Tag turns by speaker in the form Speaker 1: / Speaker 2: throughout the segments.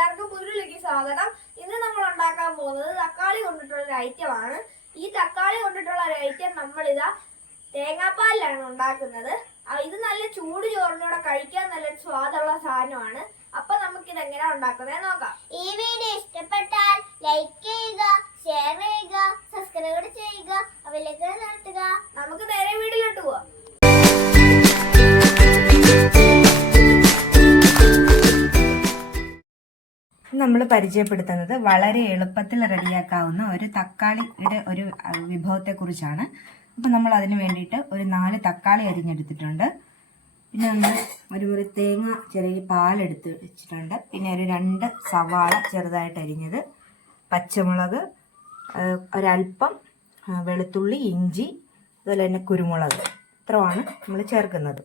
Speaker 1: എല്ലാവർക്കും പുതിരിലേക്ക് സ്വാഗതം. ഇന്ന് നമ്മൾ ഉണ്ടാക്കാൻ പോകുന്നത് തക്കാളി കൊണ്ടിട്ടുള്ള ഒരു ഐറ്റം ആണ്. ഈ തക്കാളി കൊണ്ടിട്ടുള്ള ഒരു ഐറ്റം നമ്മളിതാ തേങ്ങാപ്പാലിലാണ് ഉണ്ടാക്കുന്നത്. ഇത് നല്ല ചൂട് ചോറിനോടെ കഴിക്കാൻ നല്ല സ്വാദുള്ള സാധനമാണ്. അപ്പൊ നമുക്ക് ഇത് എങ്ങനെയാ ഉണ്ടാക്കുന്നത് നോക്കാം.
Speaker 2: ഈ വീഡിയോ ഇഷ്ടപ്പെട്ടാൽ ലൈക്ക് ചെയ്യുക ഷെയർ ചെയ്യുക സബ്സ്ക്രൈബ് ചെയ്യുക അവയിലേക്ക് നടത്തുക
Speaker 1: നമുക്ക് നേരെ വീട്ടിലോട്ട് പോവാം.
Speaker 3: നമ്മൾ പരിചയപ്പെടുത്തുന്നത് വളരെ എളുപ്പത്തിൽ റെഡിയാക്കാവുന്ന ഒരു തക്കാളിയുടെ ഒരു വിഭവത്തെ വിഭവത്തെക്കുറിച്ചാണ്. അപ്പോൾ നമ്മൾ അതിന് വേണ്ടിയിട്ട് ഒരു നാല് തക്കാളി അരിഞ്ഞെടുത്തിട്ടുണ്ട്. പിന്നെ നമ്മൾ ഒരു മുറി തേങ്ങ ചെറിയ പാലെടുത്ത് വെച്ചിട്ടുണ്ട്. പിന്നെ ഒരു രണ്ട് സവാള ചെറുതായിട്ട് അരിഞ്ഞത് പച്ചമുളക് ഒരൽപ്പം വെളുത്തുള്ളി ഇഞ്ചി അതുപോലെ തന്നെ കുരുമുളക്. ഇത്രമാണ് നമ്മൾ ചേർക്കുന്നത്.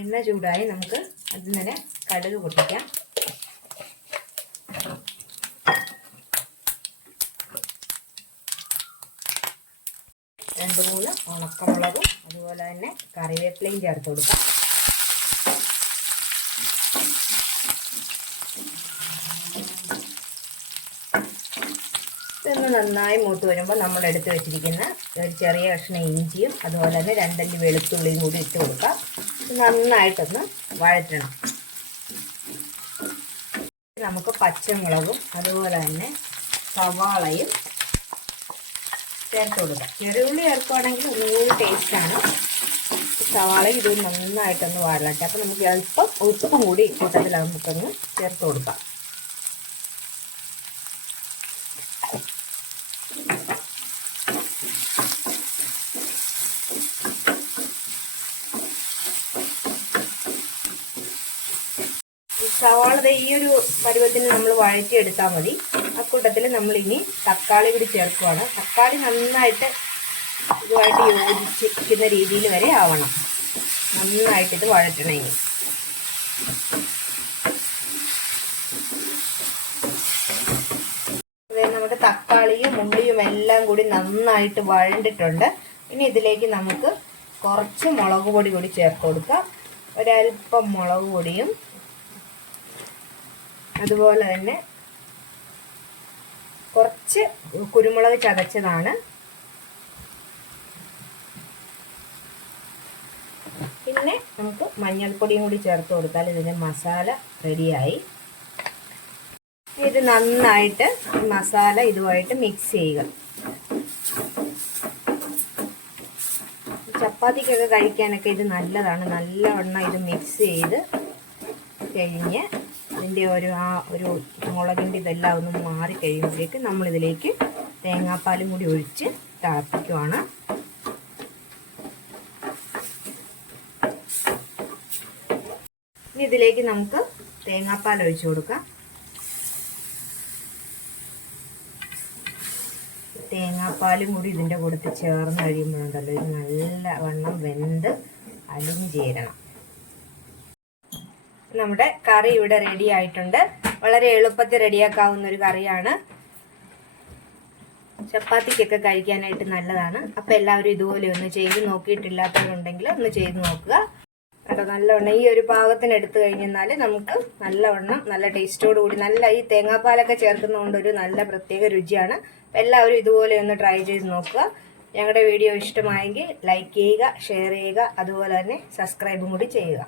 Speaker 3: എണ്ണ ചൂടായി നമുക്ക് അതിൽ തന്നെ കടുക് പൊട്ടിക്കാം. രണ്ട് മൂന്ന് ഉണക്കമുളകും അതുപോലെ തന്നെ കറിവേപ്പിലയും ചേർത്ത് കൊടുക്കാം. നന്നായി മൂത്ത് വരുമ്പോൾ നമ്മൾ എടുത്ത് വെച്ചിരിക്കുന്ന ഒരു ചെറിയ കഷ്ണം ഇഞ്ചിയും അതുപോലെ തന്നെ രണ്ടല്ലി വെളുത്തുള്ളിയും കൂടി ഇട്ട് കൊടുക്കാം. നന്നായിട്ടൊന്ന് വഴറ്റണം. നമുക്ക് പച്ചമുളകും അതുപോലെ തന്നെ സവാളയും ചേർത്ത് കൊടുക്കാം. ചെറുള്ളി ചേർക്കുവാണെങ്കിൽ ഒന്നുകൂടി ടേസ്റ്റാണ് സവാളയും ഇത് നന്നായിട്ടൊന്ന് വഴലട്ടെ അപ്പോൾ നമുക്ക് അല്പം ഉപ്പും കൂടി കൂട്ടത്തിൽ നമുക്കൊന്ന് ചേർത്ത് കൊടുക്കാം. സവാള ഈ ഒരു പരുവത്തിന് നമ്മൾ വഴറ്റിയെടുത്താൽ മതി. ആ കൂട്ടത്തിൽ നമ്മൾ ഇനി തക്കാളി കൂടി ചേർക്കുവാണ്. തക്കാളി നന്നായിട്ട് ഇതുമായിട്ട് യോജിച്ചിരിക്കുന്ന രീതിയിൽ വരെ ആവണം. നന്നായിട്ട് ഇത് വഴറ്റണം ഇനി. നമ്മുടെ തക്കാളിയും ഉള്ളിയും എല്ലാം കൂടി നന്നായിട്ട് വഴണ്ടിട്ടുണ്ട്. ഇനി ഇതിലേക്ക് നമുക്ക് കുറച്ച് മുളക് പൊടി കൂടി ചേർത്ത് കൊടുക്കാം. ഒരല്പം മുളക് പൊടിയും അതുപോലെ തന്നെ കുറച്ച് കുരുമുളക് ചതച്ചതാണ്. പിന്നെ നമുക്ക് മഞ്ഞൾപ്പൊടിയും കൂടി ചേർത്ത് കൊടുത്താൽ ഇതിന്റെ മസാല റെഡിയായി. ഇത് നന്നായിട്ട് മസാല ഇതുമായിട്ട് മിക്സ് ചെയ്യുക. ചപ്പാത്തിക്കൊക്കെ കഴിക്കാനൊക്കെ ഇത് നല്ലതാണ്. നല്ലവണ്ണം ഇത് മിക്സ് ചെയ്ത് കഴിഞ്ഞ് അതിന്റെ ഒരു ആ ഒരു മുളകിന്റെ ഇതെല്ലാം ഒന്ന് മാറി കഴിയുമ്പോഴേക്ക് നമ്മളിതിലേക്ക് തേങ്ങാപ്പാലും കൂടി ഒഴിച്ച് തിളപ്പിക്കുവാണ്. ഇനി ഇതിലേക്ക് നമുക്ക് തേങ്ങാപ്പാൽ ഒഴിച്ചു കൊടുക്കാം. തേങ്ങാപ്പാലും കൂടി ഇതിന്റെ കൂടെ ചേർന്ന് കഴിയുമ്പോഴുണ്ടല്ലോ ഇത് നല്ല വണ്ണം വെന്ത് അലിഞ്ഞ് ചേരണം. നമ്മുടെ കറി ഇവിടെ റെഡി ആയിട്ടുണ്ട്. വളരെ എളുപ്പത്തിൽ റെഡിയാക്കാവുന്ന ഒരു കറിയാണ്. ചപ്പാത്തിക്കൊക്കെ കഴിക്കാനായിട്ട് നല്ലതാണ്. അപ്പം എല്ലാവരും ഇതുപോലെ ഒന്ന് ചെയ്ത് നോക്കിയിട്ടില്ലാത്തവരുണ്ടെങ്കിൽ ഒന്ന് ചെയ്ത് നോക്കുക. കേട്ടോ നല്ലവണ്ണം ഈ ഒരു പാകത്തിന് എടുത്തു കഴിഞ്ഞാൽ നമുക്ക് നല്ലവണ്ണം നല്ല ടേസ്റ്റോട് കൂടി നല്ല ഈ തേങ്ങാപ്പാലൊക്കെ ചേർക്കുന്നതുകൊണ്ട് ഒരു നല്ല പ്രത്യേക രുചിയാണ്. എല്ലാവരും ഇതുപോലെ ഒന്ന് ട്രൈ ചെയ്ത് നോക്കുക. ഞങ്ങളുടെ വീഡിയോ ഇഷ്ടമായെങ്കിൽ ലൈക്ക് ചെയ്യുക ഷെയർ ചെയ്യുക അതുപോലെ തന്നെ സബ്സ്ക്രൈബും കൂടി ചെയ്യുക.